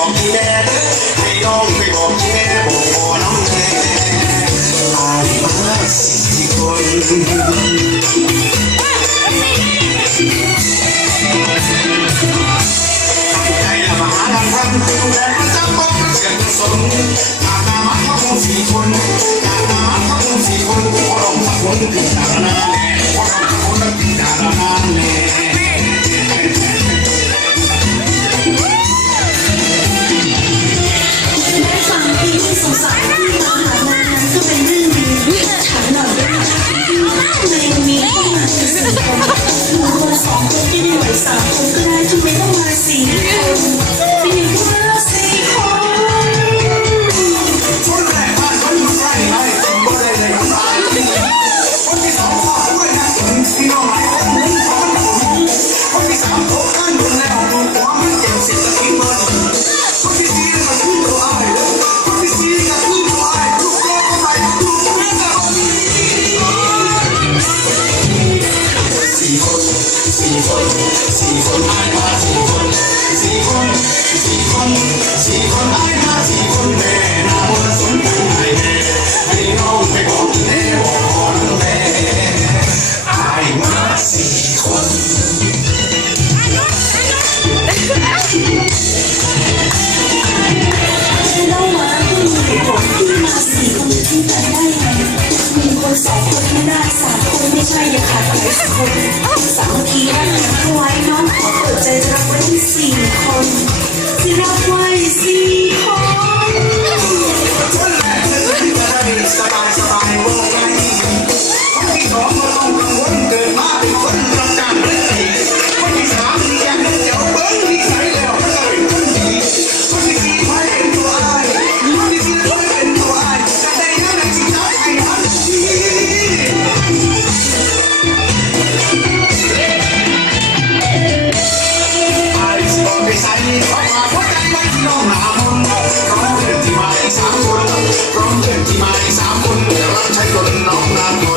บอกที่แม่ไม่ยอมไม่บอกแม่บอกโอ้น้องแม่ตายมาสิบคนใจละหาลังทัแต่พระเจ้าบอกเสียงนอาณามันก็คงสี่คนอาณามันก็คงสี่คนขอร้องสักคนคือศาสน 是阮爱他，是阮，是阮，是阮，是阮爱他，是阮的，若阮分开的，你拢袂管伊的无奈。爱嘛是阮。哎呦，哎呦。哎，老婆，老婆，你嘛是公鸡仔？ สามทีรัากังไว้น้องขอเปิดใจรักไว้สี่คนที่รักไว้สี่ long, long.